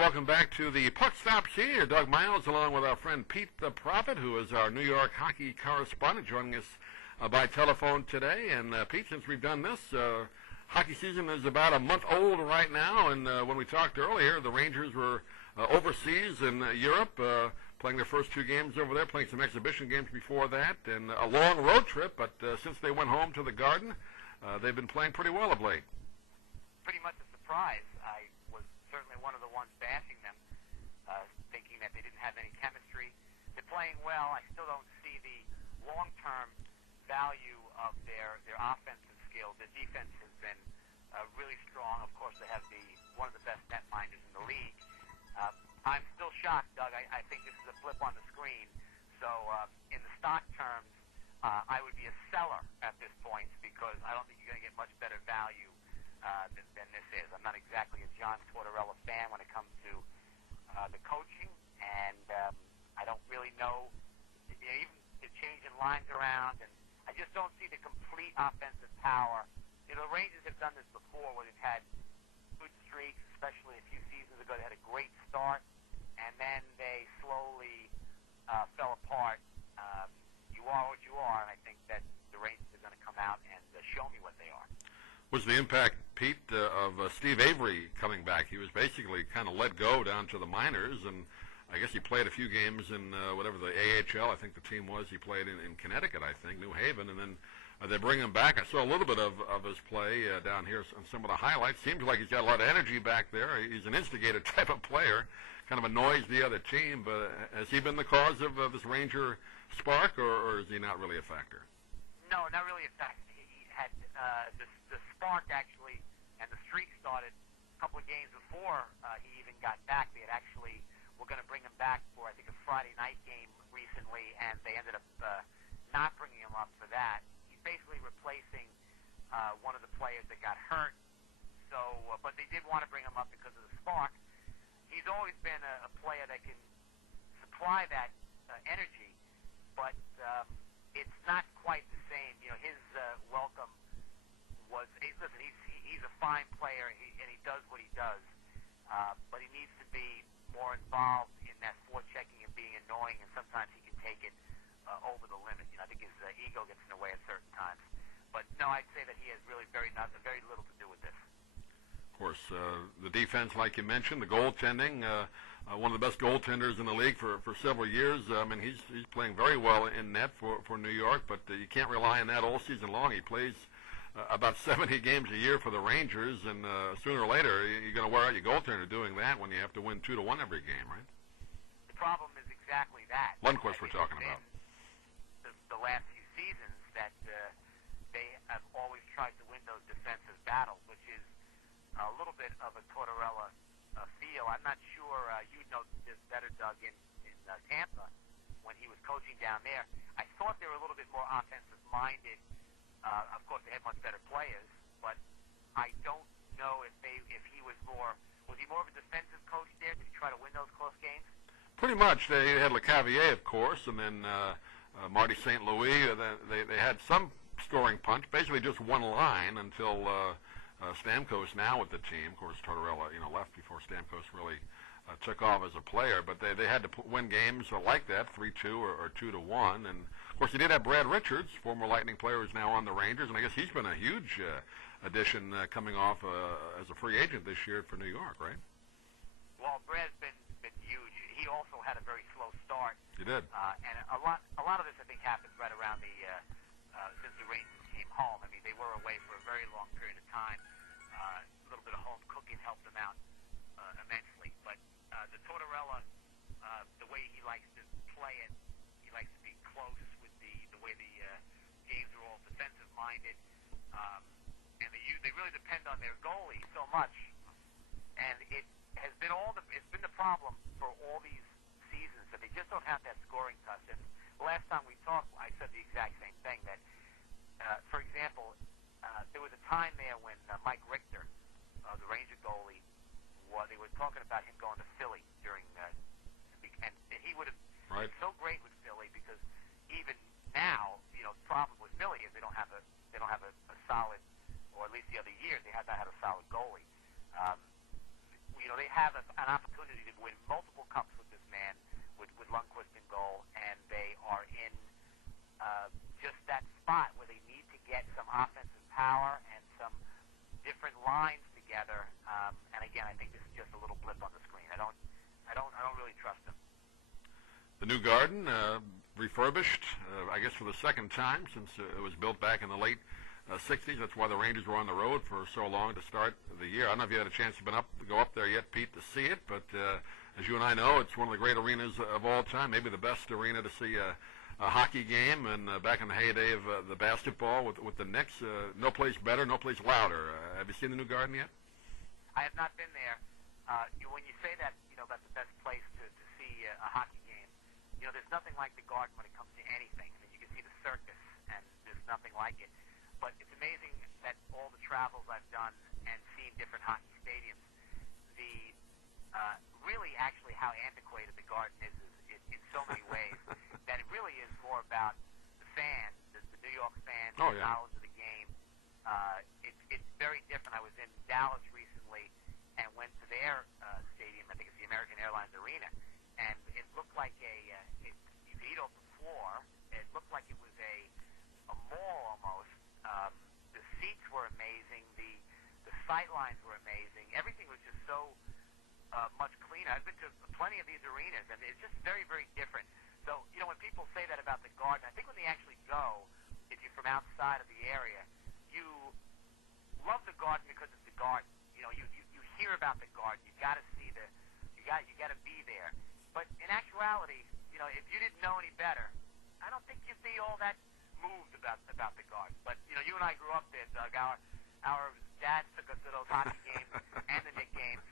welcome back to the Puck Stop here. Doug Miles along with our friend Pete the Prophet, who is our New York hockey correspondent, joining us by telephone today. And Pete, since we've done this, hockey season is about a month old right now, and when we talked earlier, the Rangers were overseas in Europe, playing their first two games over there, playing some exhibition games before that, and a long road trip, but since they went home to the Garden, they've been playing pretty well of late. Pretty much a surprise. I was certainly one of the ones bashing them, thinking that they didn't have any chemistry. They're playing well. I still don't see the long-term value of their offensive skills. Their defense has been really strong. Of course, they have one of the best netminders in the league. I'm still shocked, Doug. I think this is a blip on the screen. So in the stock terms, I would be a seller at this point because I don't think you're going to get much better value than this is. I'm not exactly a John Tortorella fan when it comes to the coaching, and I don't really know, even the changing lines around, and I just don't see the complete offensive power. The Rangers have done this before where they've had good streaks, especially a few seasons ago. They had a great start, and then they slowly fell apart. You are what you are, and I think that the Rangers are going to come out and show me what they are. Was the impact, Pete, of Steve Avery coming back? He was basically kind of let go down to the minors, and I guess he played a few games in whatever the AHL, I think the team was. He played in Connecticut, I think, New Haven, and then they bring him back. I saw a little bit of his play down here on some of the highlights. Seems like he's got a lot of energy back there. He's an instigator type of player, kind of annoys the other team, but has he been the cause of this Ranger spark, or is he not really a factor? No, not really a factor. He had the spark, actually, and the streak started a couple of games before he even got back. They had actually were going to bring him back for, I think, a Friday night game recently, and they ended up not bringing him up for that. He's basically replacing one of the players that got hurt. So, but they did want to bring him up because of the spark. He's always been a player that can supply that energy, but it's not quite the same. You know, his welcome was, listen, he's a fine player, and he does what he does, but he needs to be more involved in that forechecking and being annoying, and sometimes he can take it over the limit. You know, I think his ego gets in the way at certain times. But no, I'd say that he has really very little to do with this. Of course, the defense, like you mentioned, the goaltending, one of the best goaltenders in the league for several years. I mean, he's playing very well in net for New York, but you can't rely on that all season long. He plays about 70 games a year for the Rangers, and sooner or later you're going to wear out your goaltender doing that when you have to win 2-1 every game, right? The problem is exactly that. Lundqvist we're talking about. The last few seasons that they have always tried to win those defensive battles, which is a little bit of a Tortorella feel. I'm not sure you know this better, Doug, in Tampa when he was coaching down there. I thought they were a little bit more offensive-minded. Of course, they had much better players, but I don't know if he was he more of a defensive coach there? Did he try to win those close games? Pretty much. They had LeCavier, of course, and then Marty St. Louis. They had some scoring punch, basically just one line until Stamkos now with the team. Of course, Tortorella, left before Stamkos really took off as a player, but they had to win games like that, 3-2 or 2-1, and of course, you did have Brad Richards, former Lightning player, who's now on the Rangers, and I guess he's been a huge addition coming off as a free agent this year for New York, right? Well, Brad's been huge. He also had a very slow start. He did. And a lot of this, I think, happened right around since the Rangers came home. I mean, they were away for a very long period of time. A little bit of home cooking helped them out immensely. But the Tortorella, the way he likes to play it, he likes to be close with the way the games are all defensive-minded, and they really depend on their goalie so much, and it has been it's been the problem for all these seasons that they just don't have that scoring touch. And the last time we talked, I said the exact same thing, that for example, there was a time there when Mike Richter, the Ranger goalie, they were talking about him going to Philly during and he would have been so great with Philly, because even now, the problem with Philly is they don't have a solid, or at least the other years they have not had a solid goalie. they have an opportunity to win multiple cups with this man, with Lundqvist in goal, and they are in just that spot where they need to get some offensive power and some different lines together. And again, I think this is just a little blip on the screen. I don't really trust them. The new Garden, refurbished, I guess for the second time since it was built back in the late 60s. That's why the Rangers were on the road for so long to start the year. I don't know if you had a chance to go up there yet, Pete, to see it, but as you and I know, it's one of the great arenas of all time, maybe the best arena to see a hockey game. And back in the heyday of the basketball with the Knicks, no place better, no place louder. Have you seen the new Garden yet? I have not been there. When you say that, about the best place to see a hockey game, there's nothing like the Garden when it comes to anything. I mean, you can see the circus, and there's nothing like it. But it's amazing that all the travels I've done and seen different hockey stadiums, the really actually how antiquated the Garden is in so many ways that it really is more about the fans, the New York fans, Oh, the yeah. knowledge of the game. It's very different. I was in Dallas recently and went to their stadium. I think it's the American Airlines Arena, and it looked like you could eat off the floor. It looked like it was a mall almost. The seats were amazing. The sight lines were amazing. Everything was just so much cleaner. I've been to plenty of these arenas, and it's just very, very different. So, when people say that about the Garden, I think when they actually go, if you're from outside of the area, you love the Garden because it's the Garden. You hear about the Garden. You got to see you got to be there. But in actuality, if you didn't know any better, I don't think you'd be all that moved about the Garden. But you and I grew up there, Doug. Our dads took us to those hockey games and the Knick games.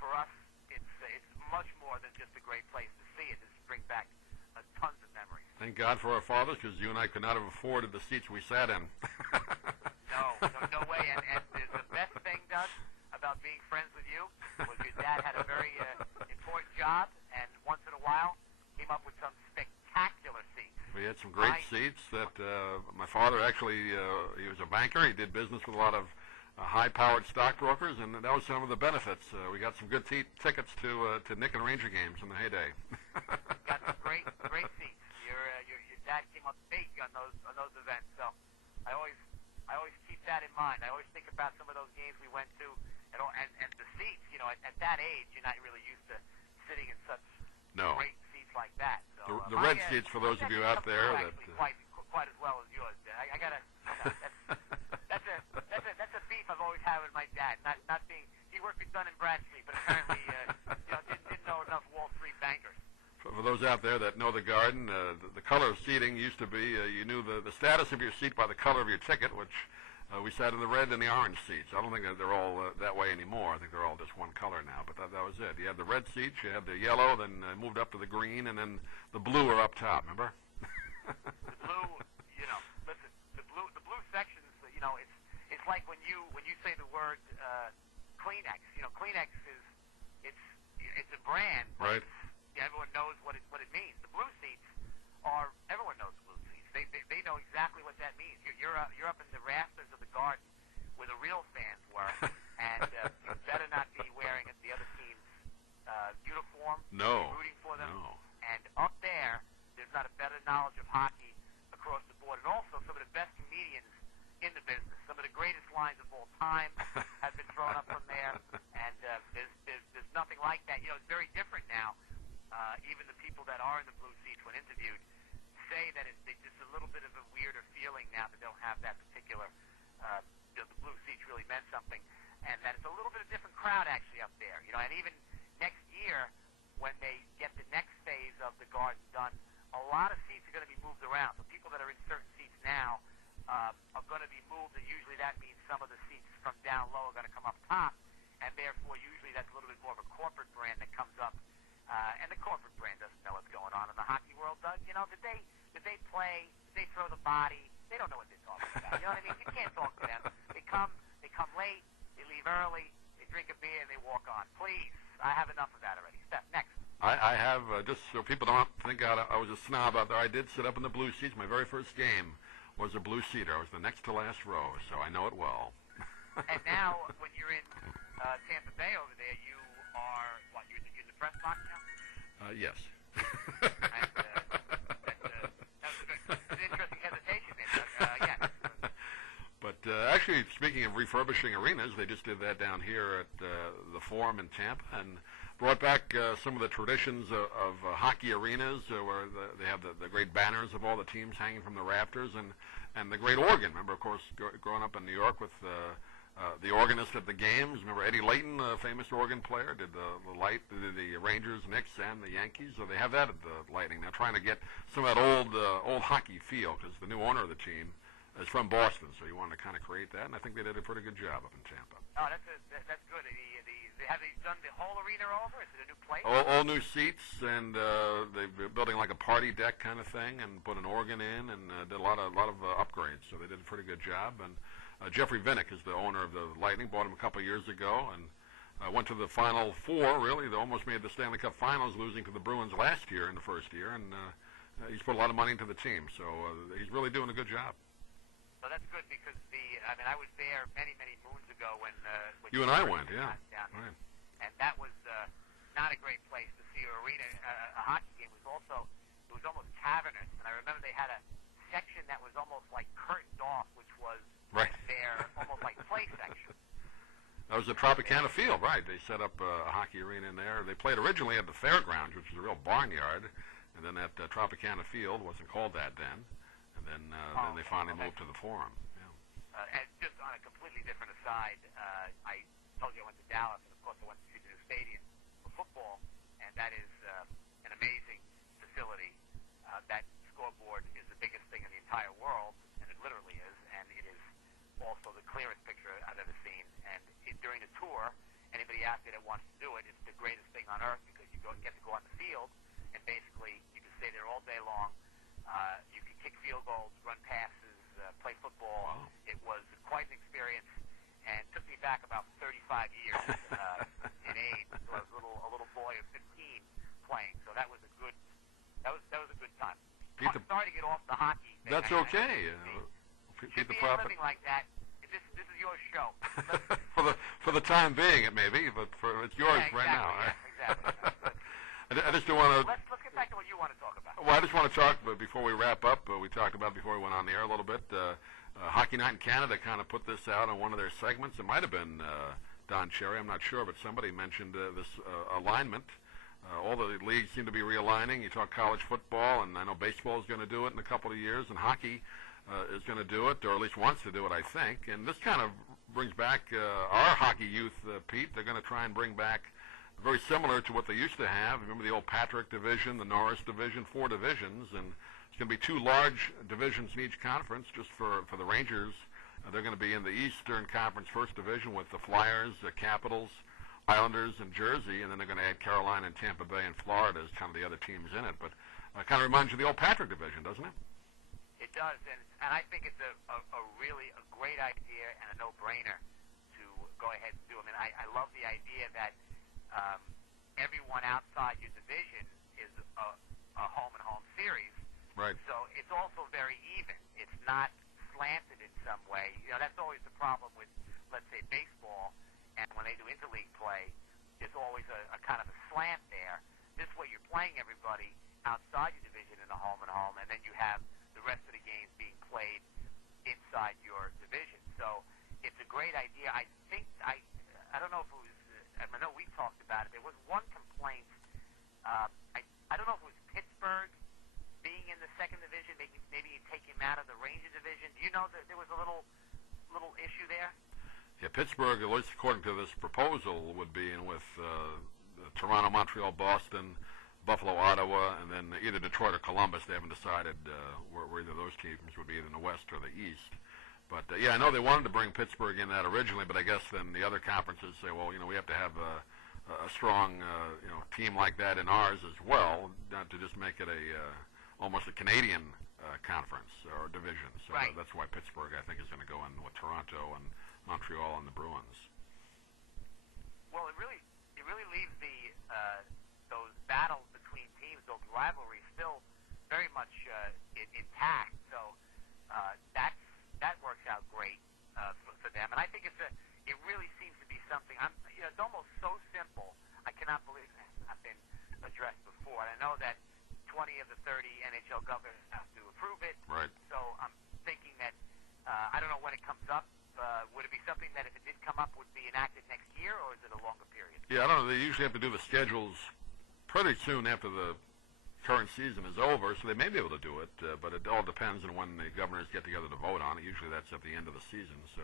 For us, it's much more than just a great place to see. It just brings back tons of memories. Thank God for our fathers, because you and I could not have afforded the seats we sat in. No way. And the best thing, Doug, about being friends with you was your dad had a very important job, and once in a while came up with some spectacular seats. We had some great seats that my father actually, he was a banker. He did business with a lot of high-powered stockbrokers, and that was some of the benefits. We got some good tickets to Knick and Ranger games in the heyday. Got some great seats. Your dad came up big on those events, so I always keep that in mind. I always think about some of those games we went to, and the seats. At that age, you're not really used to sitting in such great seats like that. So, the red seats, for those of you out there, that quite as well as yours. I gotta. That's a beef I've always had with my dad. Not being he worked with Dun and Bradstreet, but apparently didn't know enough Wall Street bankers. For those out there that know the Garden, the color of seating used to be you knew the status of your seat by the color of your ticket, which we sat in the red and the orange seats. I don't think that they're all that way anymore. I think they're all just one color now, but that was it. You had the red seats, you had the yellow, then moved up to the green, and then the blue are up top, remember? The blue, listen, the blue sections, it's like when you say the word Kleenex. Kleenex it's a brand, but right? Everyone knows what it means. The blue seats everyone knows blue seats. They know exactly what that means. You're up in the rafters of the Garden where the real fans were, and you better not be wearing the other team's uniform. No. Rooting for them. No. And up there's not a better knowledge of hockey across the board. And also some of the best comedians in the business. Some of the greatest lines of all time have been thrown up from there. And there's nothing like that. It's very different now. Even the people that are in the blue seats when interviewed say that it's just a little bit of a weirder feeling now that they don't have that particular, the blue seats really meant something, and that it's a little bit of a different crowd actually up there. And even next year when they get the next phase of the Garden done, a lot of seats are going to be moved around. So people that are in certain seats now are going to be moved, and usually that means some of the seats from down low are going to come up top, and therefore usually that's a little bit more of a corporate brand that comes up. And the corporate brand doesn't know what's going on in the hockey world, Doug. Did they play? Did they throw the body? They don't know what they're talking about. You know what I mean? You can't talk to them. They come late, they leave early, they drink a beer, and they walk on. Please, I have enough of that already. Steph, next. I have, just so people don't think I was a snob out there, I did sit up in the blue seats. My very first game was a blue seater. I was the next to last row, so I know it well. And now, when you're in Tampa Bay over there, you are, what, you're in the press box now? Yes. That was an interesting hesitation there. Yeah. But actually, speaking of refurbishing arenas, they just did that down here at the Forum in Tampa and brought back some of the traditions of hockey arenas where they have the great banners of all the teams hanging from the rafters and the great organ. Remember, of course, growing up in New York with the organist at the games. Remember Eddie Layton, a famous organ player, did the Rangers, Knicks, and the Yankees. So they have that at the Lightning. They're trying to get some of that old hockey feel because the new owner of the team is from Boston, so he wanted to kind of create that, and I think they did a pretty good job up in Tampa. Oh, that's good. Have they done the whole arena over? Is it a new place? All new seats, and they're building like a party deck kind of thing, and put an organ in, and did a lot of upgrades. So they did a pretty good job. And Jeffrey Vinnick is the owner of the Lightning. Bought him a couple of years ago, and went to the Final Four. Really, they almost made the Stanley Cup Finals, losing to the Bruins last year in the first year. And he's put a lot of money into the team, so he's really doing a good job. So that's good because I was there many moons ago when you and I went, yeah. Right. And that was not a great place to see an arena. A hockey game was almost cavernous, and I remember they had a section that was almost like curtained off, which was their almost like play section. That was the Tropicana Field, right? They set up a hockey arena in there. They played originally at the Fairgrounds, which was a real barnyard, and then that Tropicana Field wasn't called that then. And then they finally moved to the Forum. Yeah. And just on a completely different aside, I told you I went to Dallas, and of course I went to see the new stadium for football, and that is an amazing facility. That scoreboard is the biggest thing in the entire world, and it literally is, and it is also the clearest picture I've ever seen. And during the tour, anybody out there that wants to do it, it's the greatest thing on earth because you get to go on the field, and basically you can stay there all day long. You can kick field goals, run passes, play football. Wow. It was quite an experience, and took me back about 35 years in age. So I was a little boy of 15 playing. So that was a good time. Sorry to get off the hockey thing. That's okay. Should be living like that. This is your show. for the time being, it may be, but it's yours right now. Yeah, exactly. I just don't want to. Let's get back to what you want to talk about. Well, I just want to talk before we wrap up. We talked about before we went on the air a little bit. Hockey Night in Canada kind of put this out on one of their segments. It might have been Don Cherry, I'm not sure, but somebody mentioned this alignment. All the leagues seem to be realigning. You talk college football, and I know baseball is going to do it in a couple of years, and hockey is going to do it, or at least wants to do it, I think. And this kind of brings back our hockey youth, Pete. They're going to try and bring back very similar to what they used to have. Remember the old Patrick division, the Norris division, 4 divisions, and it's going to be 2 large divisions in each conference just for the Rangers. They're going to be in the Eastern Conference First Division with the Flyers, the Capitals, Islanders, and Jersey, and then they're going to add Carolina and Tampa Bay and Florida as kind of the other teams in it. But it kind of reminds you of the old Patrick division, doesn't it? It does, and I think it's a really a great idea and a no-brainer to go ahead and do. I mean, I love the idea that everyone outside your division is a home-and-home series. Right. So it's also very even. It's not slanted in some way. You know, that's always the problem with, let's say, baseball, and when they do interleague play, there's always a kind of a slant there. This way you're playing everybody outside your division in a home-and-home, and then you have the rest of the games being played inside your division. So it's a great idea. I think, I don't know if it was, I know we talked about it. There was one complaint. I don't know if it was Pittsburgh being in the second division. Maybe you take him out of the Ranger division. Do you know that there was a little issue there? Yeah, Pittsburgh, at least according to this proposal, would be in with Toronto, Montreal, Boston, Buffalo, Ottawa, and then either Detroit or Columbus. They haven't decided where either of those teams would be, either in the West or the East. But, yeah, I know they wanted to bring Pittsburgh in that originally, but I guess then the other conferences say, well, we have to have a strong, team like that in ours as well, not to just make it almost a Canadian conference or division. So right. That's why Pittsburgh, I think, is going to go in with Toronto and Montreal and the Bruins. Well, it really leaves those battles between teams, those rivalries, still very much intact. So that works out great for them, and I think it's it really seems to be something. It's almost so simple. I cannot believe it has not been addressed before. And I know that 20 of the 30 NHL governors have to approve it. Right. So I'm thinking that I don't know when it comes up. Would it be something that if it did come up would be enacted next year, or is it a longer period? Yeah, I don't know. They usually have to do the schedules pretty soon after the current season is over, so they may be able to do it, but it all depends on when the governors get together to vote on it. Usually that's at the end of the season, so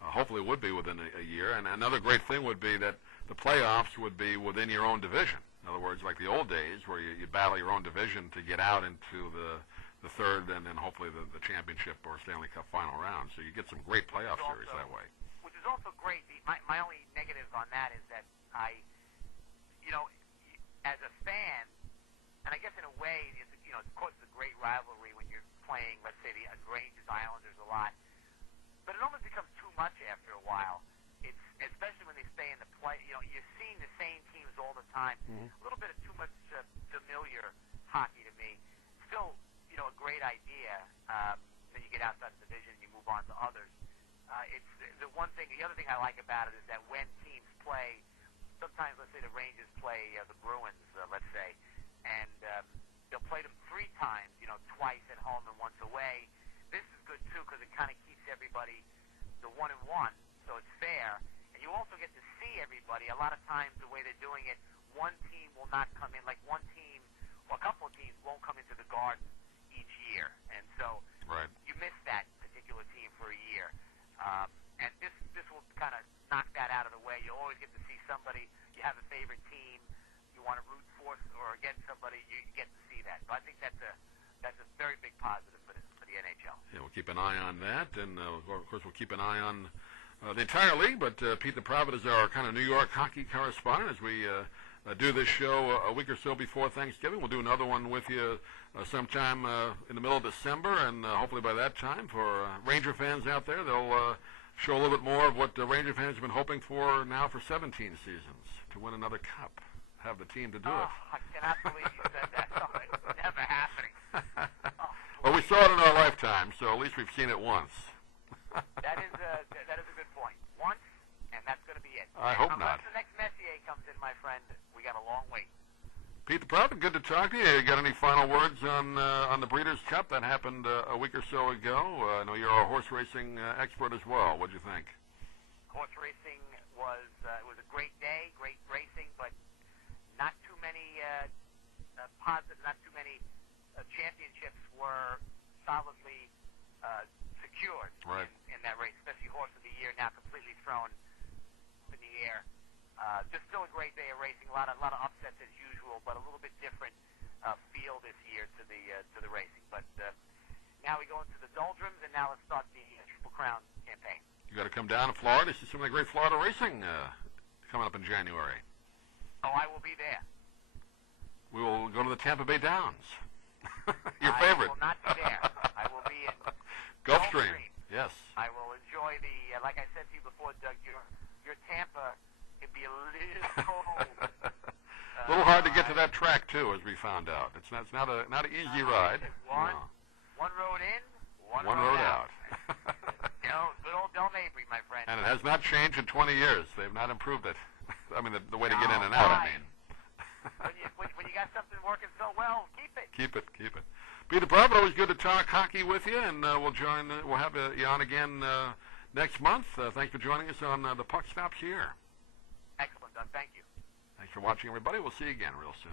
hopefully it would be within a year. And another great thing would be that the playoffs would be within your own division. In other words, like the old days where you battle your own division to get out into the third and then hopefully the championship or Stanley Cup final round. So you get some great playoff series that way. Which is also great. My only negative on that is that as a fan, and I guess in a way, of course, it's a great rivalry when you're playing, let's say, the Rangers, Islanders a lot. But it almost becomes too much after a while. It's especially when they stay in the play. You're seeing the same teams all the time. Mm-hmm. A little bit of too much familiar hockey to me. Still, a great idea. Then you get outside the division and you move on to others. It's the one thing. The other thing I like about it is that when teams play, sometimes let's say the Rangers play the Bruins, let's say, and they'll play them 3 times, twice at home and once away. This is good too because it kind of keeps everybody the 1-1, so it's fair. And you also get to see everybody. A lot of times the way they're doing it, one team will not come in, like one team or a couple of teams won't come into the Garden each year, and so right. you miss that particular team for a year. And this will kind of knock that out of the way. You'll always get to see somebody. You have a favorite team. You want to root for or against somebody. You get to see that. So I think that's a very big positive for the NHL. Yeah, we'll keep an eye on that, and of course we'll keep an eye on the entire league. But Pete the Prophet is our kind of New York hockey correspondent as we do this show a week or so before Thanksgiving. We'll do another one with you sometime in the middle of December, and hopefully by that time, for Ranger fans out there, they'll show a little bit more of what the Ranger fans have been hoping for now for 17 seasons, to win another cup, have the team to do it. I cannot believe you said that. Oh, it's never happening. Well, we saw it in our lifetime, so at least we've seen it once. That is a good point. Once, and that's going to be it. I hope not. Unless the next Messier comes in, my friend, we got a long wait. Pete the Prophet, good to talk to you. You got any final words on the Breeders' Cup that happened a week or so ago? I know you're a horse racing expert as well. What'd you think? Horse racing was a great day, great racing, but not too many positive, not too many championships were solidly secured in that race, especially Horse of the Year now completely thrown in the air. Just still a great day of racing. A lot of upsets as usual, but a little bit different feel this year to the racing. But now we go into the doldrums, and now let's start the Triple Crown campaign. You got to come down to Florida. See some of the great Florida racing coming up in January. Oh, I will be there. We will go to the Tampa Bay Downs. Your favorite. I will not be there. I will be in Gulfstream. Yes. I will enjoy like I said to you before, Doug, your Tampa can be a little cold. A little hard to get to that track too, as we found out. It's not an easy ride. One road in, one road out. Good old Del Mabry, my friend. And it has not changed in 20 years. They've not improved it. I mean, the way to get in and out. I mean. When you got something working so well, keep it. Keep it. Peter Prophet, always good to talk hockey with you, and we'll have you on again next month. Thanks for joining us on the Puck Stops here. Excellent, Doug. Thank you. Thanks for watching, everybody. We'll see you again real soon.